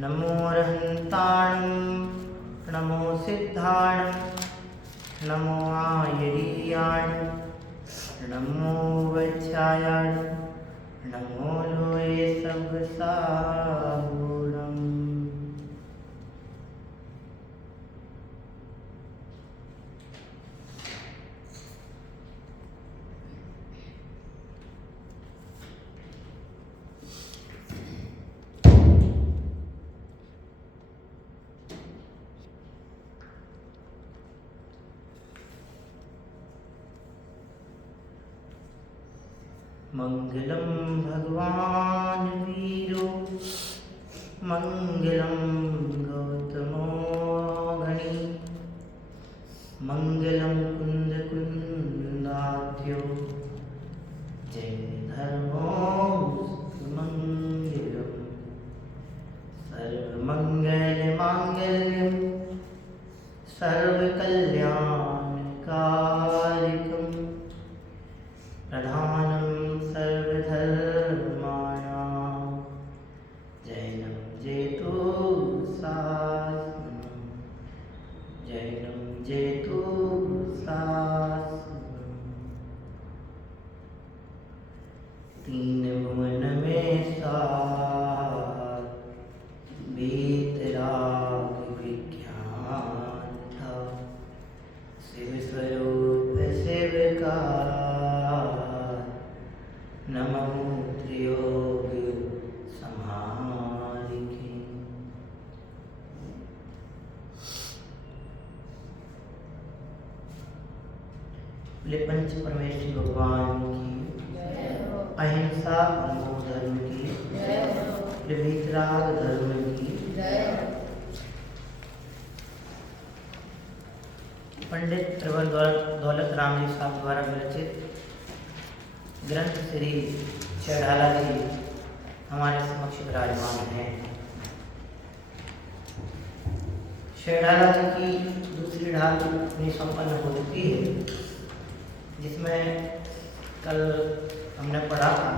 नमो अरहन्ताणं नमो सिद्धाणं नमो आयरीयाण नमो वच्छायाण नमो लोये सब साहूणम्। मंगलम भगवान वीरो मंगलम गौतमो गणी मंगलम कुंद कुंदाद्यो जैन धर्मो मंगलम सर्वमंगल मांगल्यम सर्वकल्याणकारिकम प्रधानम सर्वधर्माणां जैनं जेतु शासनम् जैनं जेतु शासनम्। तीन भुवन में सार वीतराग विज्ञान था शिव स्वरूप शिव का नमो त्रियोग समालिके। बोले पंच परमेश्वर भगवान की अहिंसा परमो धर्म की वीतराग धर्म की। पंडित प्रवर दौलत राम जी साहब द्वारा विरचित ग्रंथ श्री चढ़ाला जी हमारे समक्ष विराजमान हैं। चढ़ाला जी की दूसरी ढाल अपनी संपन्न हो चुकी है, जिसमें कल हमने पढ़ा था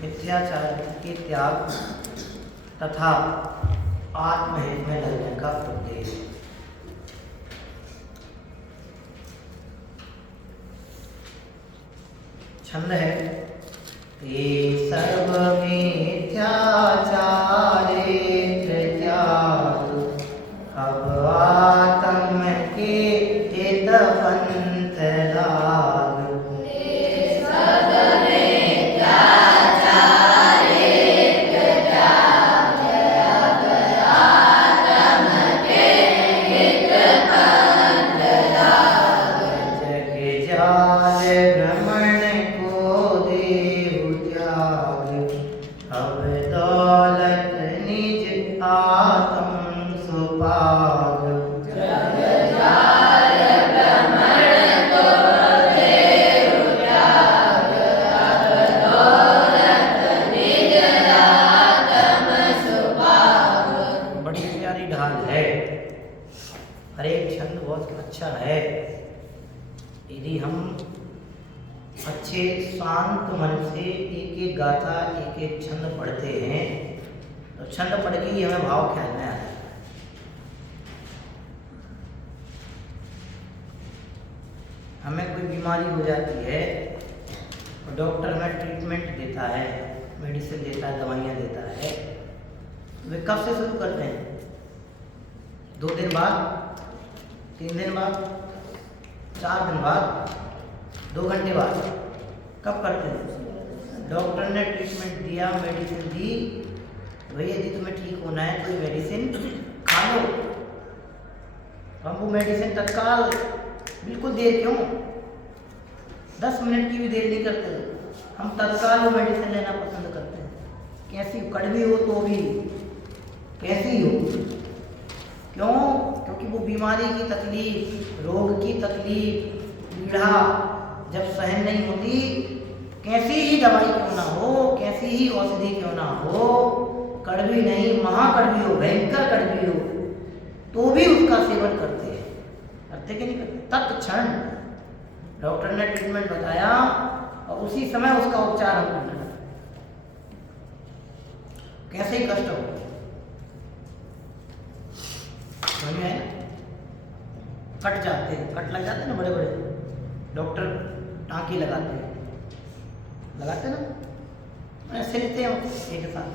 मिथ्याचार के त्याग तथा आत्महित में लगने का उपदेश। छंद है ये सर्व मिथ्याचारे त्याग अब आत्म के हित पंथ लाग। यदि हम अच्छे शांत मन से एक एक गाथा एक एक छंद पढ़ते हैं तो छंद पढ़ के ही हमें भाव ख्याल में आता है। हमें कोई बीमारी हो जाती है और डॉक्टर हमें ट्रीटमेंट देता है, मेडिसिन देता है, दवाइयाँ देता है। वे कब से शुरू करते हैं? 2 दिन बाद, 3 दिन बाद, 4 दिन बाद, 2 घंटे बाद? कब करते हैं? डॉक्टर ने ट्रीटमेंट दिया, मेडिसिन दी, भैया यदि तुम्हें ठीक होना है कोई मेडिसिन खा लो। हम वो मेडिसिन तत्काल बिल्कुल देर क्यों, 10 मिनट की भी देर नहीं करते, हम तत्काल वो मेडिसिन लेना पसंद करते हैं। कैसी कड़वी हो तो भी, कैसी हो, क्यों? क्योंकि वो बीमारी की तकलीफ, रोग की तकलीफ, पीड़ा जब सहन नहीं होती, कैसी ही दवाई क्यों ना हो, कैसी ही औषधि क्यों ना हो, कड़वी नहीं महाकड़वी हो, भयंकर कड़वी हो, तो भी उसका सेवन करते हैं। करते कि नहीं करते? तत्क्षण डॉक्टर ने ट्रीटमेंट बताया और उसी समय उसका उपचार हम करना। कैसे ही कष्ट हो, समझ में आया ना? कट जाते हैं, कट लग जाते हैं ना, बड़े बड़े डॉक्टर टाँकी लगाते हैं ना, सिलते हैं एक साथ,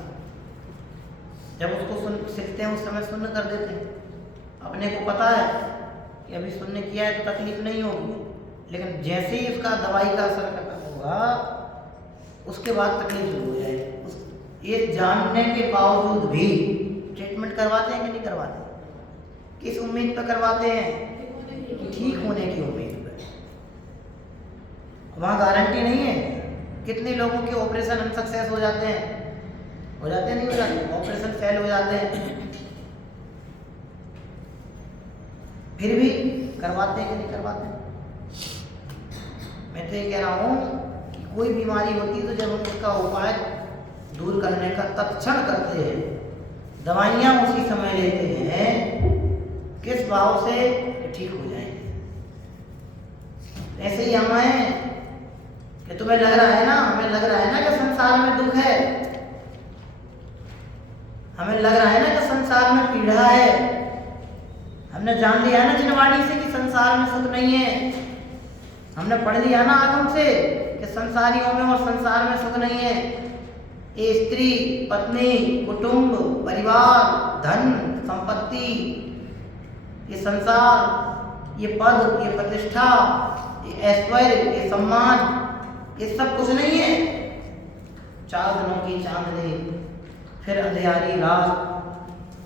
जब उसको सिलते हैं उस समय शून्य कर देते हैं। अपने को पता है कि अभी शून्य किया है तो तकलीफ नहीं होगी, लेकिन जैसे ही उसका दवाई का असर खत्म होगा उसके बाद तकलीफ शुरू हो जाएगी। ये जानने के बावजूद भी ट्रीटमेंट करवाते हैं कि नहीं करवाते? किस उम्मीद पर करवाते हैं? कि ठीक होने की उम्मीद पर। वहाँ गारंटी नहीं है। कितने लोगों के ऑपरेशन अनसक्सेस हो जाते हैं, नहीं हो जाते, ऑपरेशन फेल हो जाते हैं, फिर भी करवाते हैं कि नहीं करवाते? मैं तो ये कह रहा हूँ कि कोई बीमारी होती है तो जब हम उसका उपाय दूर करने का तत्क्षण करते हैं, दवाइयाँ उसी समय लेते हैं, किस भाव से ठीक हो जाएंगे। ऐसे ही हमें कि तुम्हें लग रहा है ना, हमें लग रहा है ना कि संसार में दुख है, हमें लग रहा है ना कि संसार में पीड़ा है, हमने जान लिया है ना जिनवाणी से कि संसार में सुख नहीं है, हमने पढ़ लिया ना आगम से कि संसारियों में और संसार में सुख नहीं है। ये स्त्री, पत्नी, कुटुंब, परिवार, धन, संपत्ति, ये संसार, ये पद, ये प्रतिष्ठा, ये ऐश्वर्य, ये सम्मान, ये सब कुछ नहीं है। 4 दिनों की चांदनी, फिर अंधियारी रात,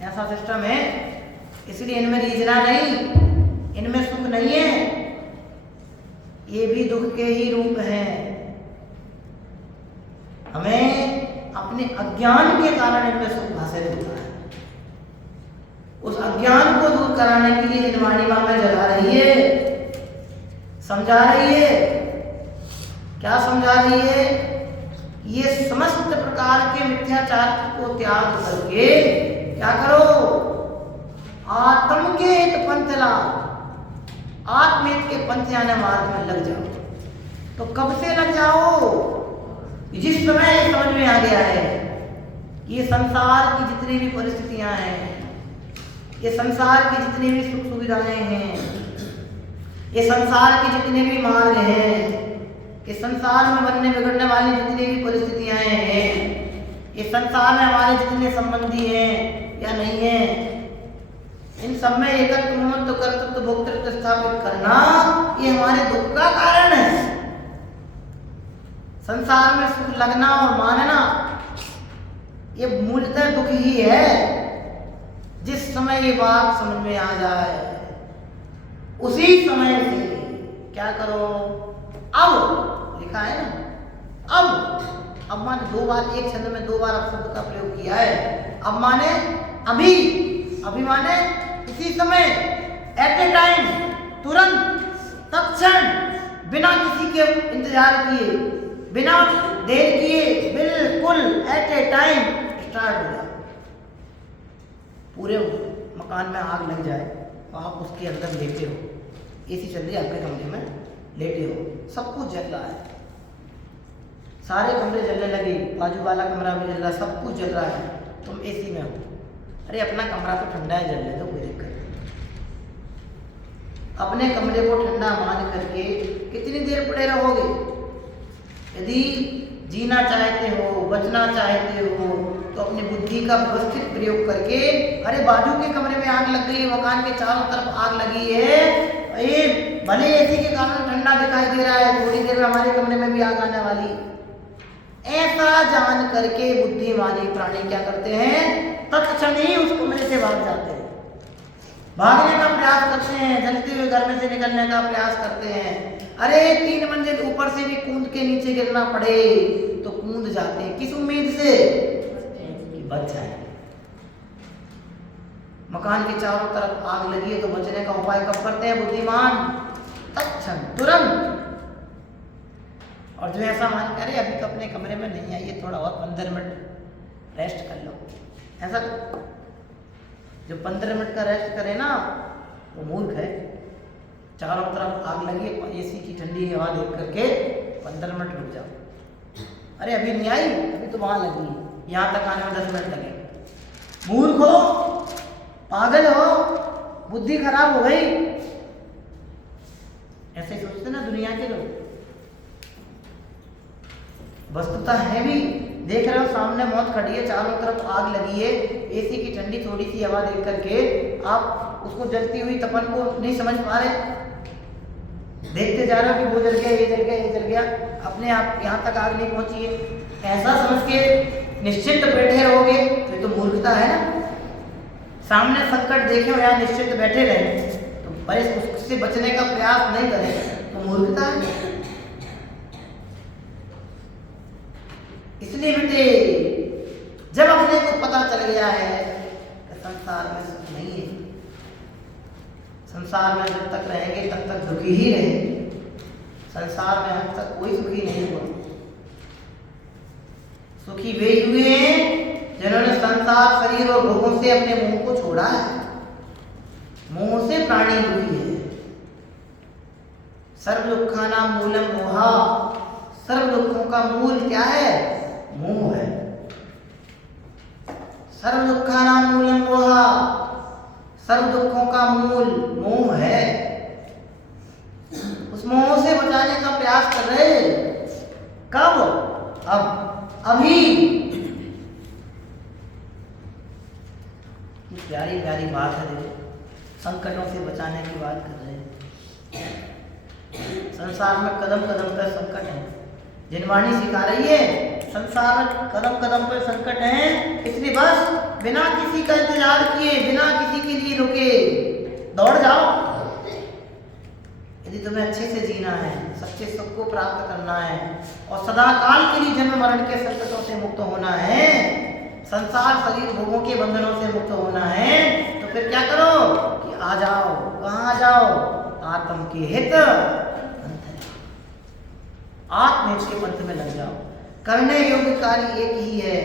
ऐसा सिस्टम है। इसलिए इनमें रीझना नहीं, इनमें सुख नहीं है, ये भी दुख के ही रूप हैं। हमें अपने अज्ञान के कारण इनमें सुख हासिल होता है। उस अज्ञान को दूर कराने के लिए जिनवाणी मां में जगा रही है, समझा रही है। क्या समझा रही है? ये समस्त प्रकार के मिथ्याचार को त्याग करके क्या करो? आत्म के हित पंथ लाओ, आत्महित के पंथ यानी मार्ग में लग जाओ। तो कब से लग जाओ? जिस समय ये समझ में आ गया है ये संसार की जितनी भी परिस्थितियां हैं, ये संसार की जितनी भी सुख सुविधाएं हैं, ये संसार के जितने भी मार्ग हैं, ये संसार में बनने बिगड़ने वाली जितनी भी परिस्थितियां हैं, ये संसार में हमारे जितने संबंधी हैं या नहीं हैं, इन सब में एकत्व ममत्व कर्तृत्व भोक्तृत्व स्थापित करना ये हमारे दुख का कारण है। संसार में सुख लगना और मानना ये मूलतः दुख ही है। जिस समय ये बात समझ में आ जाए उसी समय से क्या करो? अब लिखा है ना, अब माने 2 बार, एक छंद में 2 बार अब शब्द का प्रयोग किया है। अब माने अभी, अभी माने इसी समय, एट ए टाइम, तुरंत, तत्क्षण, बिना किसी के इंतजार किए, बिना देर किए, बिल्कुल एट ए टाइम स्टार्ट हो जाए। पूरे मकान में आग लग जाए तो आप उसके अंदर लेटे हो, एसी चल रही है आपके कमरे में, लेटे हो, सब कुछ जल रहा है, सारे कमरे जलने लगे, बाजू वाला कमरा भी जल रहा है, सब कुछ जल रहा है, तुम एसी में हो। अरे अपना कमरा तो ठंडा है, जलने दो, कोई दिक्कत नहीं। अपने कमरे को ठंडा मान करके कितनी देर पड़े रहोगे? यदि जीना चाहते हो, बचना चाहते हो तो अपनी बुद्धि का व्यवस्थित प्रयोग करके, अरे बाजू के कमरे में आग लग गई है, मकान के चारों तरफ आग लगी है, ये भले एसी के कारण ठंडा दिखाई दे रहा है, थोड़ी देर में हमारे कमरे में भी आग आने वाली। ऐसा जान करके बुद्धिमानी प्राणी क्या करते हैं? तत्क्षण ही उस कमरे से भाग जाते हैं, भागने का प्रयास करते हैं, जलते हुए घर में से निकलने का प्रयास करते हैं। अरे 3 मंजिल ऊपर से भी कूद के नीचे गिरना पड़े तो कूद जाते हैं, किस उम्मीद से? कि बच जाए। मकान के चारों तरफ आग लगी है तो बचने का उपाय कब करते हैं बुद्धिमान? तत्क्षण, तुरंत। और जो ऐसा मान करे अभी तो अपने कमरे में नहीं आइए, थोड़ा और 15 मिनट रेस्ट कर लो, ऐसा जो 15 मिनट का रेस्ट करे ना वो मूर्ख है। चारों तरफ आग लगी है, एसी की ठंडी हवा देख करके 15 मिनट रुक जाओ। अरे अभी नहीं आई, अभी तो वहां लगी है, यहाँ तक आने में 10 मिनट लगे। मूर्ख हो, पागल हो, बुद्धि खराब हो गई, ऐसे सोचते ना दुनिया के लोग। वस्तुता है भी, देख रहे हो सामने मौत खड़ी है, चारों तरफ आग लगी है, एसी की ठंडी थोड़ी सी हवा देख करके आप उसको जलती हुई तपन को नहीं समझ पा रहे। देखते जा रहे हो कि वो जल गया, ये जल गया, ये जल गया, अपने आप यहाँ तक आग नहीं पहुंची है, ऐसा समझ के निश्चिंत बैठे रहोगे तो ये तो मूर्खता है ना। सामने संकट देखे हो, यहाँ निश्चिंत बैठे रहे तो बस उससे बचने का प्रयास नहीं करें तो मूर्खता है। इसलिए बेटे जब अपने को पता चल गया है कि संसार में सुख नहीं है, संसार में जब तक रहेंगे तब तक दुखी ही रहेंगे, संसार में अब तक कोई सुखी नहीं हुआ। सुखी वे हुए हैं जिन्होंने संसार शरीर और भोगों से अपने मुंह को छोड़ा है। मोह से प्राणी दुखी है। सर्व दुखानां मूलम मोहा, सर्व दुखों का मूल क्या है? मोह है। सर्व दुखानां मूलम मोहा, सर्व दुखों का मूल मोह है। उस मोह से बचाने का प्रयास कर रहे। कब? अब, अभी। प्यारी प्यारी बात है, देखो संकटों से बचाने की बात कर रहे हैं। संसार में कदम कदम पर संकट है। जिनवाणी सिखा रही है संसार में कदम कदम पर संकट है, इसलिए बस बिना किसी का इंतजार किए, बिना किसी के लिए रुके दौड़ जाओ। यदि तुम्हें अच्छे से जीना है, सच्चे सुख को प्राप्त करना है और सदा काल के लिए जन्म मरण के संकटों से मुक्त होना है, संसार शरीर भोगों के बंधनों से मुक्त होना है, तो फिर क्या करो कि आ जाओ। कहाँ आ जाओ? आत्म के हित पंथ, आत्महित के पंथ में लग जाओ। करने योग्य कार्य एक ही है,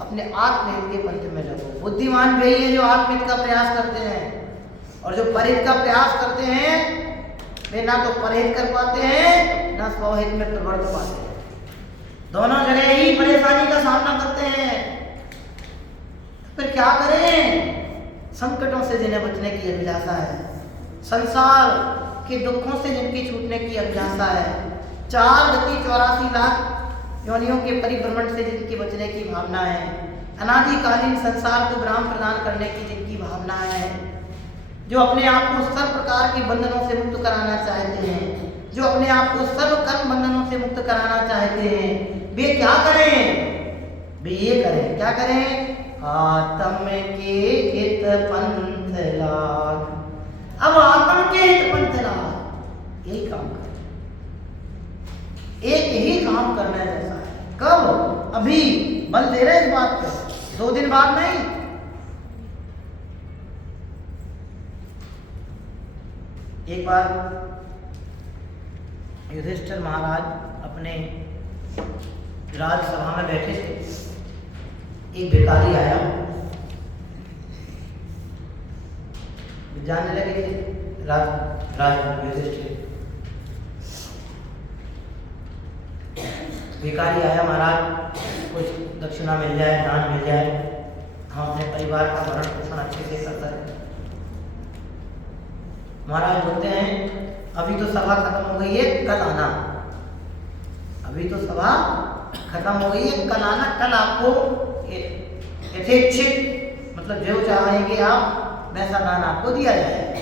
अपने आत्महित के पंथ में लगो। बुद्धिमान वही है जो आत्महित का प्रयास करते हैं, और जो परहित का प्रयास करते हैं वे ना तो परहित कर पाते हैं ना स्वहित में प्रवर्त पाते हैं। दोनों जगह ही परेशानी का सामना करते हैं। फिर क्या करें? संकटों से जिन्हें बचने की अभिलाषा है, संसार के दुखों से जिनकी छूटने की अभिलाषा है, 4 गति 84 लाख योनियों के परिभ्रमण से जिनकी बचने की भावना है, अनादिकालीन संसार को विराम प्रदान करने की जिनकी भावना है, जो अपने आप को सर्व प्रकार के बंधनों से मुक्त कराना चाहते हैं, जो अपने आप को सर्व कर्म बंधनों से मुक्त कराना चाहते हैं, वे क्या करें? वे ये करें, क्या करें? आत्म के हित पंथ लाग। अब आत्म के हित पंथ लाग, यही काम कर, एक ही काम करना है जैसा है। कब? अभी। बल दे रहे इस बात पे, 2 दिन बाद नहीं। एक बार युधिष्ठिर महाराज अपने राजसभा में बैठे थे। एक भिखारी आया, जानने लगे थे राज युधिष्ठिर। भिखारी आया, महाराज कुछ दक्षिणा मिल जाए, दान मिल जाए, हम अपने परिवार का भरण पोषण अच्छे से कर सकें। महाराज बोलते हैं अभी तो सभा खत्म हो गई है, कल आना। अभी तो सभा खत्म हो गई है, कल आना। कल आपको यथेच्छित, मतलब जो चाहेंगे आप वैसा दान आपको दिया जाएगा।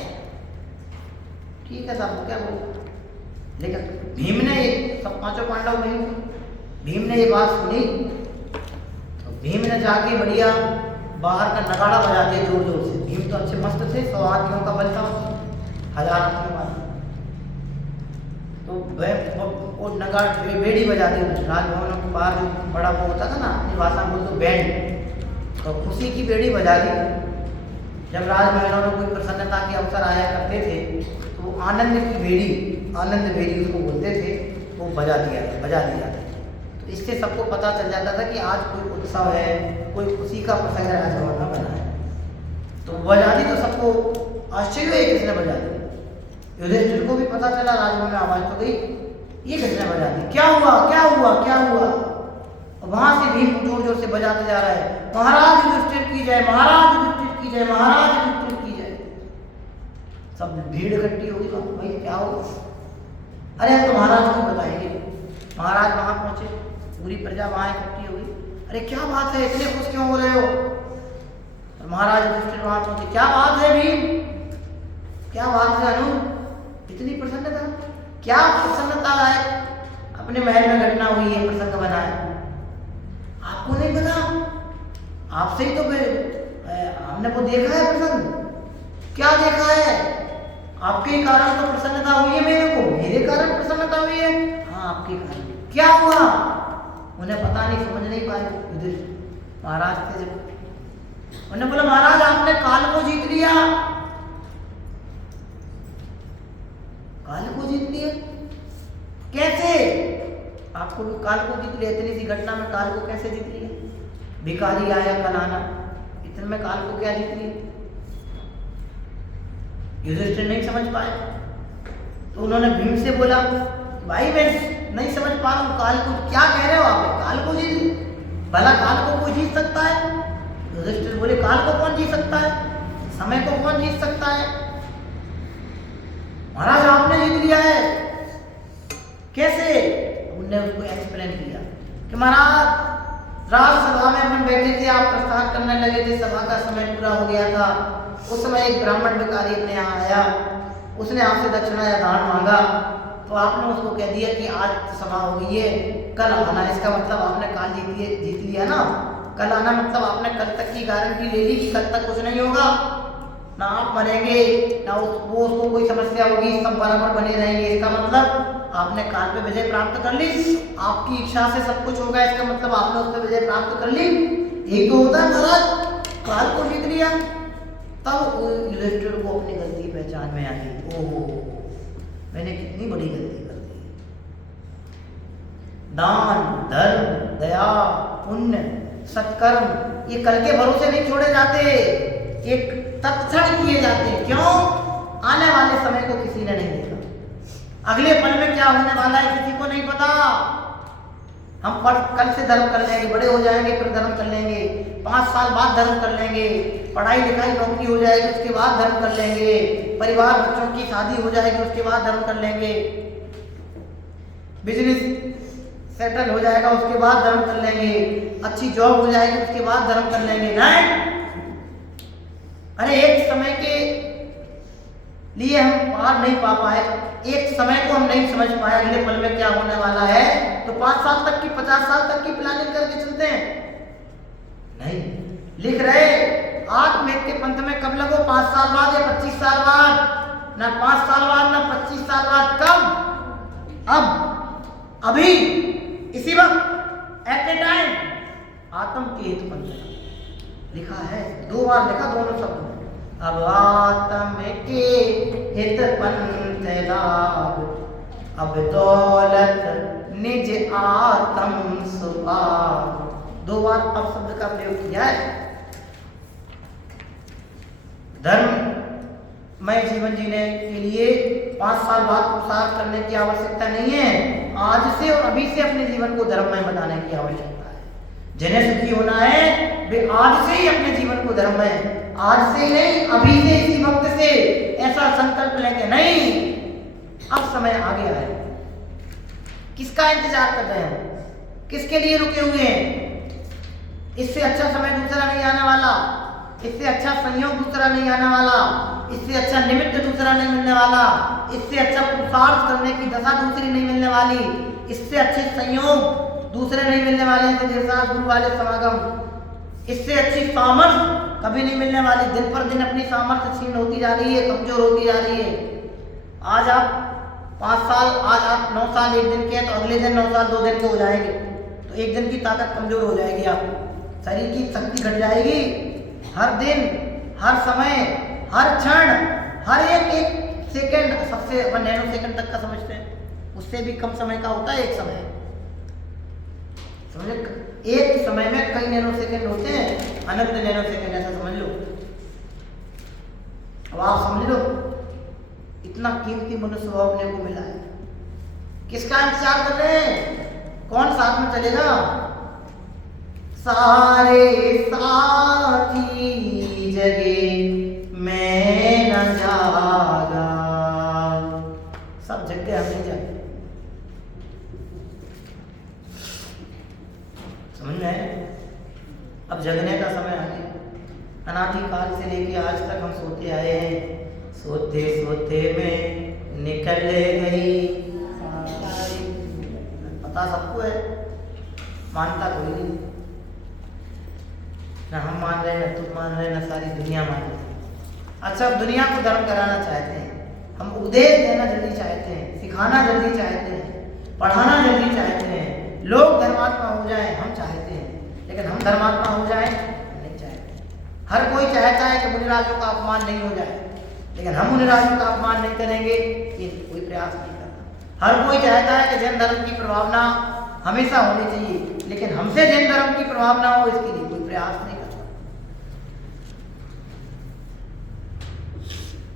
ठीक है साहब, क्या बोल। लेकिन भीम ने ये सब 5 पांडव भीम ने ये बात सुनी तो भीम ने जाके बढ़िया बाहर का नगाड़ा बजा दिया जोर जोर से। भीम तो अच्छे मस्त थे, 100 आदमियों का बल था, 1000 आदमियों का। तो वो नगाड़ा बेड़ी बजा दी राजभवन के बाहर, जो बड़ा वो होता था ना, अपनी भाषा में बोलते बैंड, तो खुशी की बेड़ी बजा दी। जब राजमहलों में कोई प्रसन्नता के अवसर आया करते थे तो आनंद की बेड़ी, आनंद बेड़ी उसको बोलते थे, वो बजा दिया था। तो इससे सबको पता चल जाता था कि आज कोई उत्सव है, कोई खुशी का प्रसंग राजभवन में बना है। तो बजा दी तो सबको आश्चर्य हुआ, किसने बजा दी। युधिष्ठिर को भी पता चला, राजभवन में आवाज तो गई, ये किसने बजा दी, क्या हुआ। वहां से भीम जोर जोर से बजाते जा रहा है, महाराज युधिष्ठिर की जय, महाराज युधिष्ठिर की जय, महाराज युधिष्ठिर की जय। सब भीड़ इकट्ठी होगी, भाई क्या हो, अरे हम तो महाराज को बताएंगे। महाराज वहां पहुंचे, पूरी प्रजा वहां इकट्ठी होगी, अरे क्या बात है, इतने खुश क्यों हो रहे हो? और महाराज युधिष्ठिर वहां पहुंचे, क्या बात है भीम, क्या बात है अनु, इतनी प्रसन्नता, क्या प्रसन्नता है, अपने महल में घटना हुई है, प्रसंग बना है, आपको नहीं पता? आपसे ही तो हमने वो देखा है प्रसंग। क्या देखा है? आपके ही कारण तो प्रसन्नता हुई है मेरे को, मेरे कारण प्रसन्नता हुई है। हाँ आपके कारण। क्या हुआ? उन्हें पता नहीं, समझ नहीं पाए। महाराज थे जब, उन्होंने बोला महाराज आपने काल को जीत लिया। काल को जीत लिया कैसे? आपको काल को जीत लिया, इतनी सी घटना में काल को कैसे जीत लिया? भिखारी आया कल आना, इतने में काल को क्या जीत लिया? युधिष्ठिर नहीं समझ पाए, तो उन्होंने भीम से बोला भाई मैं नहीं समझ पा रहा हूँ, काल को क्या कह रहे हो आप? काल को जीत, भला काल को कोई जीत सकता है? युधिष्ठिर बोले काल को कौन जीत सकता है, समय को कौन जीत सकता है? महाराज आपने जीत लिया है। कैसे? उन्होंने उसको एक्सप्लेन किया कि महाराज राजसभा में अपन बैठे थे, आप प्रस्थान करने लगे थे, सभा का समय पूरा हो गया था। उस समय एक ब्राह्मण भिखारी अपने यहाँ आया, उसने आपसे दक्षिणा या दान मांगा, तो आपने उसको कह दिया कि आज सभा हो गई है, कल आना। इसका मतलब आपने काल जीत लिया ना। कल आना मतलब आपने कल तक की गारंटी ले ली कि कल तक कुछ नहीं होगा, ना आप मरेंगे ना वो उसको कोई समस्या होगी, सब बराबर बने रहेंगे। इसका मतलब आपने काल पे विजय प्राप्त कर ली, आपकी इच्छा से सब कुछ होगा, इसका मतलब आपने उस पर विजय प्राप्त कर ली। एक तो होता है महाराज काल को जीत लिया। तब युधिष्ठिर को अपनी गलती पहचान में आई, ओहो मैंने कितनी बड़ी गलती कर दी। दान धर्म दया पुण्य सत्कर्म ये कल के भरोसे नहीं छोड़े जाते, एक तत्क्षण किए जाते। क्यों? आने वाले समय को किसी ने नहीं देखा, अगले पल में क्या होने वाला है किसी को नहीं पता। हम कल से धर्म कर लेंगे, बड़े हो जाएंगे फिर धर्म कर लेंगे, 5 साल बाद धर्म कर लेंगे, पढ़ाई लिखाई नौकरी हो जाएगी उसके बाद धर्म कर लेंगे, परिवार बच्चों की शादी हो जाएगी उसके बाद धर्म कर लेंगे, बिजनेस सेटल हो जाएगा उसके बाद धर्म कर लेंगे, अच्छी जॉब हो जाएगी उसके बाद धर्म कर लेंगे। नहीं, अरे एक समय के लिए हम पार नहीं पा पाए, एक समय को हम नहीं समझ पाए अगले पल में क्या होने वाला है, तो 5 साल तक की 50 साल तक की प्लानिंग करके चलते हैं। नहीं, लिख रहे आज मेघ के पंथ में कब लगो, 5 साल बाद या 25 साल बाद, ना 5 साल बाद ना 25 साल बाद, कब? अब, अभी, इसी वक्त, एट ए टाइम। आत्म के हित पंथ लिखा है, 2 बार लिखा दोनों शब्द में। अब आत्म के हित पंथ लाभ, अब दौलत निज आत्म सुभाग। 2 बार अब शब्द का प्रयोग किया है। धर्ममय जीवन जीने के लिए 5 साल बाद पुरुषार्थ करने की आवश्यकता नहीं है, आज से और अभी से अपने जीवन को धर्ममय बनाने की आवश्यकता है। जिन्हें सुखी होना है वे आज से ही अपने जीवन को धर्ममय, आज से ही नहीं अभी से, इसी वक्त से ऐसा संकल्प लेंगे। नहीं, अब समय आ गया है, किसका इंतजार कर रहे हैं, किसके लिए रुके हुए हैं? इससे अच्छा समय दूसरा नहीं आने वाला, इससे अच्छा संयोग दूसरा नहीं आने वाला, इससे अच्छा निमित्त दूसरा नहीं मिलने वाला, इससे अच्छा पुरुषार्थ करने की दशा दूसरी नहीं मिलने वाली, इससे अच्छे संयोग दूसरे नहीं मिलने वाले, गुरु वाले समागम, इससे अच्छी सामर्थ्य कभी नहीं मिलने वाली। दिन पर दिन अपनी सामर्थ्य क्षीण होती जा रही है, कमजोर होती जा रही है। आज आप 5 साल, आज आप 9 साल 1 दिन के हैं, तो अगले दिन 9 साल 2 दिन के हो जाएंगे, तो 1 दिन की ताकत कमजोर हो जाएगी, आपको शरीर की शक्ति घट जाएगी। हर दिन, हर समय, हर क्षण, हर एक सेकंड, सबसे अपन नैनो सेकंड तक का समझते हैं, उससे भी कम समय का होता है एक समय। समझे? एक समय में कई नैनो सेकंड होते हैं, अनंत नैनो सेकंड, ऐसा समझ लो। अब आप समझ लो, इतना कीमती मनुष्य अपने को मिला है, किसका इंतजार कर रहे हैं? कौन साथ में चलेगा? सारे साथी जगे मैं न जागा। सब जग गए, हम नहीं जागे। समझ में आया? अब जगने का समय आ गया। अनादिकाल से लेके आज तक हम सोते आए हैं, सोते सोते में निकल गई। पता सबको है, मानता कोई नहीं। ना हम मान रहे हैं, ना तुम मान रहे, ना सारी दुनिया मान रही। अच्छा, अब दुनिया को धर्म कराना चाहते हैं, हम उपदेश देना जल्दी चाहते हैं, सिखाना जल्दी चाहते हैं, पढ़ाना जल्दी चाहते हैं, लोग धर्मात्मा हो जाएं, हम चाहते हैं, लेकिन हम धर्मात्मा हो जाएं नहीं चाहते। हर कोई चाहता है कि मुनिराजों का अपमान नहीं हो जाए, लेकिन हम मुनिराजों का अपमान नहीं करेंगे, ये कोई प्रयास नहीं करता। हर कोई चाहता है कि जैन धर्म की प्रभावना हमेशा होनी चाहिए, लेकिन हमसे जैन धर्म की प्रभावना हो, इसके लिए कोई प्रयास नहीं करता।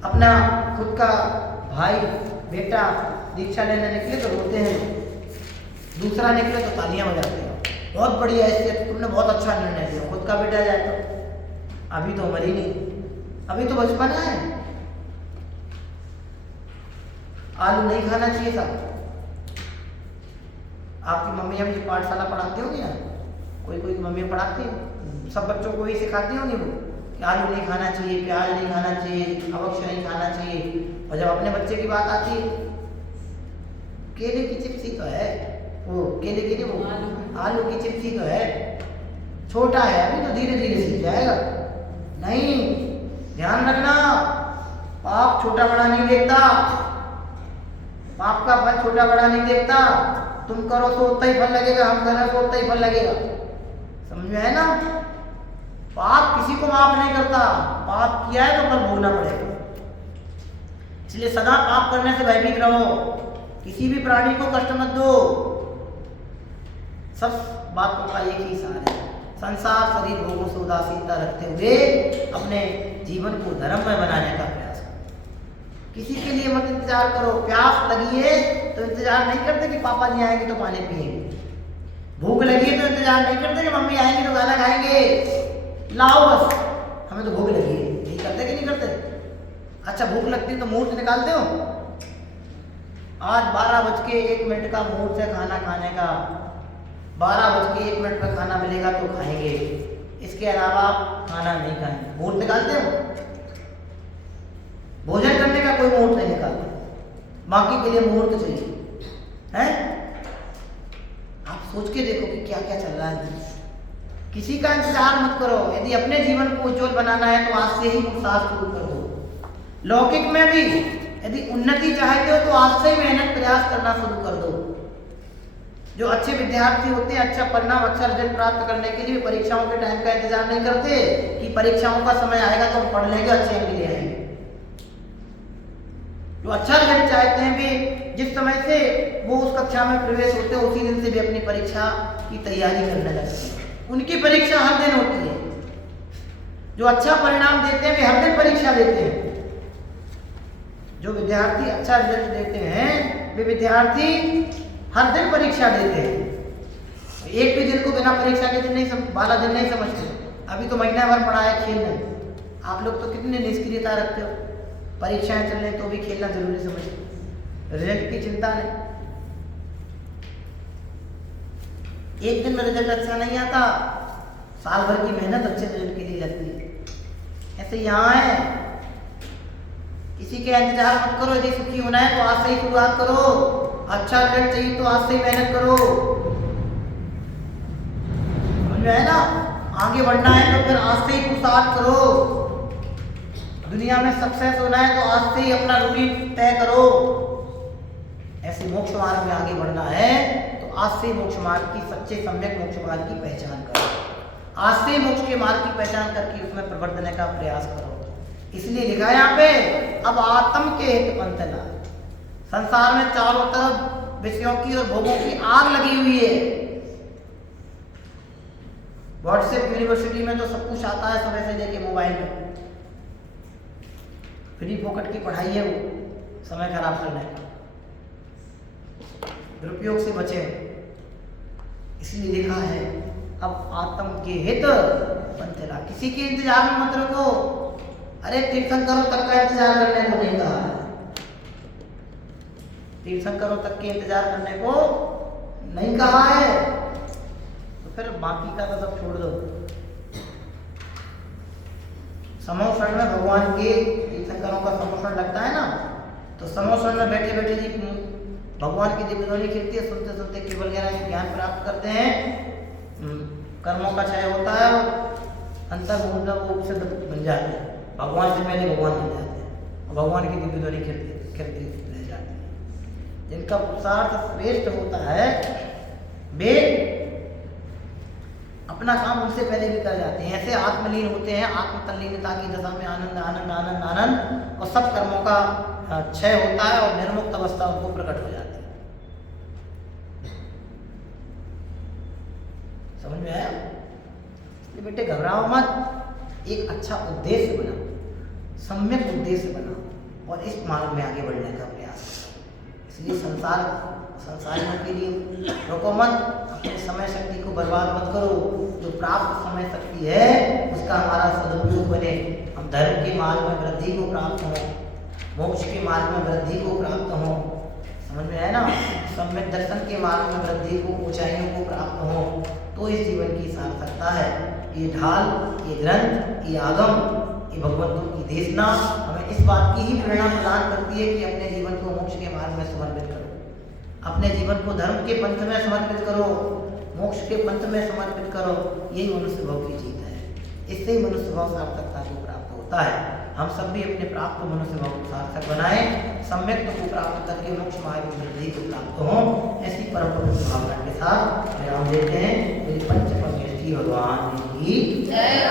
अपना खुद का भाई बेटा दीक्षा लेने निकले तो रोते हैं, दूसरा निकले तो तालियां बजाते हैं, बहुत बढ़िया है, तुमने बहुत अच्छा निर्णय लिया। खुद का बेटा जाए तो अभी तो उम्र ही नहीं, अभी तो बचपन है। आलू नहीं खाना चाहिए साहब। आपकी मम्मी अभी पाठशाला पढ़ाती होगी ना, कोई कोई मम्मी पढ़ाती है, सब बच्चों को ही सिखाती होंगी वो कि आलू नहीं खाना चाहिए, प्याज नहीं खाना चाहिए, अवश्य नहीं खाना चाहिए। और जब अपने बच्चे की बात आती है, केले की चिप्स ही तो है वो, केले की नहीं, वो आलू की चिप्स ही तो है, छोटा है अभी तो धीरे धीरे सीख जाएगा। नहीं, ध्यान रखना, पाप छोटा बड़ा नहीं देखता, पाप का फल छोटा बड़ा नहीं देखता। तुम करो तो उतना ही फल लगेगा, हम करें तो उतना ही फल लगेगा। समझ में है ना? पाप किसी को माफ नहीं करता, पाप किया है तो फल भोगना पड़ेगा। इसलिए सदा पाप करने से भयभीत रहो, किसी भी प्राणी को कष्ट मत दो। सब बातों का एक ही सार है, संसार शरीर भोगों से उदासीनता रखते हुए अपने जीवन को धर्ममय बनाने का प्रयास करो। किसी के लिए मत इंतजार करो। प्यास लगी है तो इंतजार नहीं करते कि पापा नहीं आएंगे तो पानी पिएंगे, भूख लगी है तो इंतजार नहीं करते कि मम्मी आएंगे तो खाना खाएंगे, लाओ बस हमें तो भूख लगी है, यही करते कि नहीं करते? अच्छा, भूख लगती है तो मुहूर्त निकालते हो, आज 12:01 का मुहूर्त है खाना खाने का, 12:01 पर खाना मिलेगा तो खाएंगे, इसके अलावा खाना नहीं खाएंगे। मुहूर्त निकालते हो? भोजन करने का कोई मुहूर्त नहीं निकालते, बाकी के लिए मुहूर्त चाहिए है। आप सोच के देखो कि क्या क्या चल रहा है। किसी का इंतजार मत करो। यदि अपने जीवन को उज्जवल बनाना है तो आज से ही पुरुषार्थ शुरू कर दो। लौकिक में भी यदि उन्नति चाहते हो तो आज से ही मेहनत प्रयास करना शुरू कर दो। जो अच्छे विद्यार्थी होते हैं, अच्छा परिणाम, अच्छा रिजल्ट प्राप्त करने के लिए परीक्षाओं के टाइम का इंतजार नहीं करते कि परीक्षाओं का समय आएगा तो हम पढ़ लेंगे, अच्छे अंक ले आएंगे। जो अच्छा रिजल्ट चाहते हैं भी जिस समय से वो उस कक्षा में प्रवेश होते हैं उसी दिन से भी अपनी परीक्षा की तैयारी करने लगते हैं। उनकी परीक्षा हर दिन होती है। जो अच्छा परिणाम देते हैं वे हर दिन परीक्षा देते हैं। जो विद्यार्थी अच्छा रिजल्ट देते हैं वे विद्यार्थी हर दिन परीक्षा देते हैं। एक भी दिन को बिना परीक्षा के दिन नहीं वाला दिन नहीं समझते। अभी तो महीना भर पढ़ा है खेलने, आप लोग तो कितनी निष्क्रियता रखते हो, परीक्षाएं चल रही तो भी खेलना जरूरी समझते, रिजल्ट की चिंता नहीं। एक दिन में रिजल्ट अच्छा नहीं आता, साल भर की मेहनत अच्छे रिजल्ट के लिए लगती है। ऐसे यहाँ है, किसी के इंतजार मत करो। यदि सुखी होना है तो आज से ही शुरुआत करो, अच्छा रिजल्ट चाहिए तो आज से ही मेहनत करो। समझ में है ना? आगे बढ़ना है तो फिर आज से ही पुरुषार्थ करो। दुनिया में सक्सेस होना है तो आज से ही अपना रूटीन तय करो। ऐसे मोक्ष मार्ग में आगे बढ़ना है तो आज से मोक्ष मार्ग की, सच्चे सम्यक मोक्ष मार्ग की पहचान करो। आज से मोक्ष के मार्ग की पहचान करके उसमें प्रवर्तने का प्रयास करो। इसलिए लिखा है यहाँ पे, अब आत्म के हित पंथ ला। संसार में चारों तरफ विषयों की और भोगों की आग लगी हुई है। व्हाट्सएप यूनिवर्सिटी में तो सब कुछ आता है, सुबह से लेके मोबाइल में फ्री फोकट की पढ़ाई है, वो समय खराब करना है। दुरुपयोग से बचे। इसलिए लिखा है अब आत्म के हित पंथ ला, किसी के इंतजार में मत रखो। अरे तीर्थंकरों तक का इंतजार करने को नहीं कहा है, तीर्थंकरों तक के इंतजार करने को नहीं कहा है, तो फिर बाकी का तो सब छोड़ दो। समोषण में भगवान के तीर्थंकरों का समोषण लगता है ना, तो समोषण में बैठे बैठे जी भगवान की दिव्य ध्वनि खिलती है, सुनते सुनते केवल ज्ञान प्राप्त करते हैं, कर्मों का क्षय होता है, अंतर्मुख वो सिद्ध बन जाते हैं, भगवान से पहले भगवान बन जाते हैं और भगवान की दिव्य ध्वनि खिलती रह जाती है। जिनका पुरुषार्थ श्रेष्ठ होता है वे अपना काम उनसे पहले भी कर जाते हैं, ऐसे आत्मलीन होते हैं, आत्म तल्लीनता की दशा में आनंद आनंद आनंद आनंद, और सब कर्मों का क्षय होता है और निर्मुक्त अवस्था उनको प्रकट हो जाती है। समझ में आया? इसलिए बेटे घबराओ मत, एक अच्छा उद्देश्य बनाओ, सम्यक उद्देश्य बनाओ और इस मार्ग में आगे बढ़ने का प्रयास करो। इसलिए संसारियों के लिए रोको मत, अपने समय शक्ति को बर्बाद मत करो। जो प्राप्त समय शक्ति है उसका हमारा सदुपयोग बने, हम धर्म के मार्ग में वृद्धि को प्राप्त हो, मोक्ष के मार्ग में वृद्धि को प्राप्त हो। समझ में आया ना? सम्यक दर्शन के मार्ग में वृद्धि को, ऊंचाइयों को प्राप्त हो, तो इस जीवन की सार्थकता है। ये ढाल, ये ग्रंथ, ये आगम, ये भगवंतों की देशना हमें इस बात की ही प्रेरणा प्रदान करती है कि अपने जीवन को मोक्ष के मार्ग में समर्पित करो, अपने जीवन को धर्म के पंथ में समर्पित करो, मोक्ष के पंथ में समर्पित करो। यही मनुष्य भाव की जीत है, इससे ही मनुष्य भाव सार्थकता को प्राप्त होता है। हम सब भी अपने प्राप्त मनुष्य भाव को सार्थक बनाएं, सम्यक को प्राप्त करके मोक्ष मार्ग में वृद्धि को प्राप्त हो। ऐसी परम पवित्र भावना के साथ विराम देते हैं। मेरी पंच परमेष्ठी भगवान की जय।